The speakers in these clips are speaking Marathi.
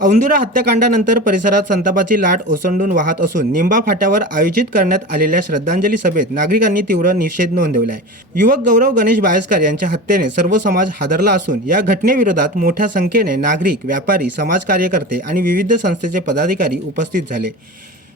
औंदुरा हत्याकांडानंतर परिसरात संतापाची लाट ओसंडून वाहत असून निंबा फाट्यावर आयोजित करण्यात आलेल्या श्रद्धांजली सभेत नागरिकांनी तीव्र निषेध नोंदवला आहे युवक गौरव गणेश बायस्कर यांच्या हत्येने सर्व समाज हादरला असून या घटनेविरोधात मोठ्या संख्येने नागरिक व्यापारी समाज कार्यकर्ते आणि विविध संस्थेचे पदाधिकारी उपस्थित झाले.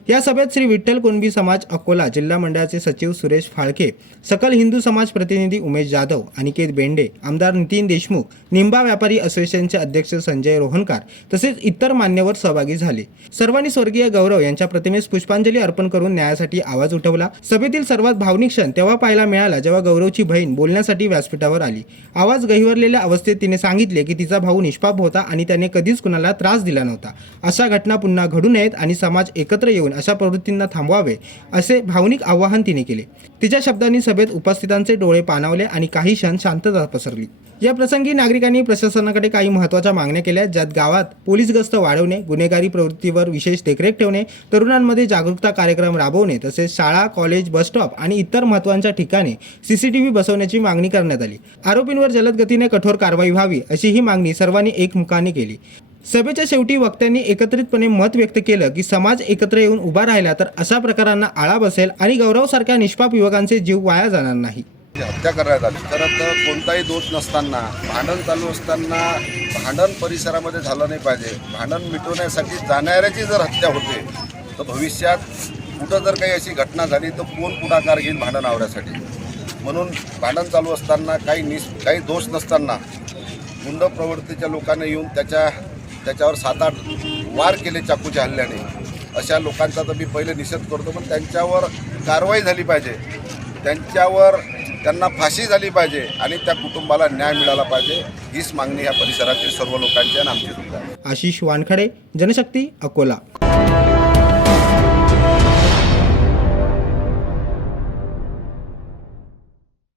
या सभेत श्री विठ्ठल कुणबी समाज अकोला जिल्हा मंडळाचे सचिव सुरेश फाळके सकल हिंदू समाज प्रतिनिधी उमेश जाधव अनिकेत बेंडे आमदार नितीन देशमुख निंबा व्यापारी असोसिएशनचे अध्यक्ष संजय रोहनकार तसेच इतर मान्यवर सहभागी झाले. सर्वांनी स्वर्गीय गौरव यांच्या प्रतिमेस पुष्पांजली अर्पण करून न्यायासाठी आवाज उठवला. सभेतील सर्वात भावनिक क्षण तेव्हा पाहायला मिळाला जेव्हा गौरवची बहीण बोलण्यासाठी व्यासपीठावर आली. आवाज गहिवरलेल्या अवस्थेत तिने सांगितले की तिचा भाऊ निष्पाप होता आणि त्याने कधीच कुणाला त्रास दिला नव्हता. अशा घटना पुन्हा घडू नयेत आणि समाज एकत्र येऊन अशा प्रवृत्तींना थांबवावे असे भावनिक आवाहन तिने केले. तिच्या शब्दांनी सभेत उपस्थितांचे डोळे पाणावले आणि काही क्षण शांतता पसरली. या प्रसंगी नागरिकांनी प्रशासनाकडे काही महत्त्वाच्या मागण्या केल्या ज्यात गावात पोलीस गस्त वाढवणे गुन्हेगारी प्रवृत्तीवर विशेष देखरेख ठेवणे तरुणांमध्ये जागरूकता कार्यक्रम राबवणे तसेच शाळा कॉलेज बसस्टॉप आणि इतर महत्त्वाच्या ठिकाणी सीसीटीव्ही बसवण्याची मागणी करण्यात आली. आरोपींवर जलद गतीने कठोर कारवाई व्हावी अशी ही मागणी सर्वांनी एकमुखाने केली. सभेच्या शेवटी वक्त्यांनी एकत्रितपणे मत व्यक्त केलं की समाज एकत्र येऊन उभा राहिला तर अशा प्रकारांना आळा बसेल आणि गौरवसारख्या निष्पाप युवकांचे जीव वाया जाणार नाही. हत्या करण्यात आली. तर कोणताही दोष नसताना भांडण चालू असताना भांडण परिसरामध्ये झालं नाही पाहिजे. भांडण मिटवण्यासाठी जाणाऱ्याची जर हत्या होते तर भविष्यात कुठं जर काही अशी घटना झाली तर कोण पुढाकार घेईल भांडण आवण्यासाठी म्हणून भांडण चालू असताना काही निस काही दोष नसताना गुंड प्रवृत्तीच्या लोकांना येऊन त्याच्या त्याच्यावर सात आठ वार केले चाकूच्या हल्ल्याने. अशा लोकांचा तर मी पहिले निषेध करतो पण त्यांच्यावर कारवाई झाली पाहिजे. त्यांच्यावर त्यांना फाशी झाली पाहिजे आणि त्या कुटुंबाला न्याय मिळाला पाहिजे हीच मागणी या परिसरातील सर्व लोकांची आणि आमची. आशिष वानखडे जनशक्ती अकोला.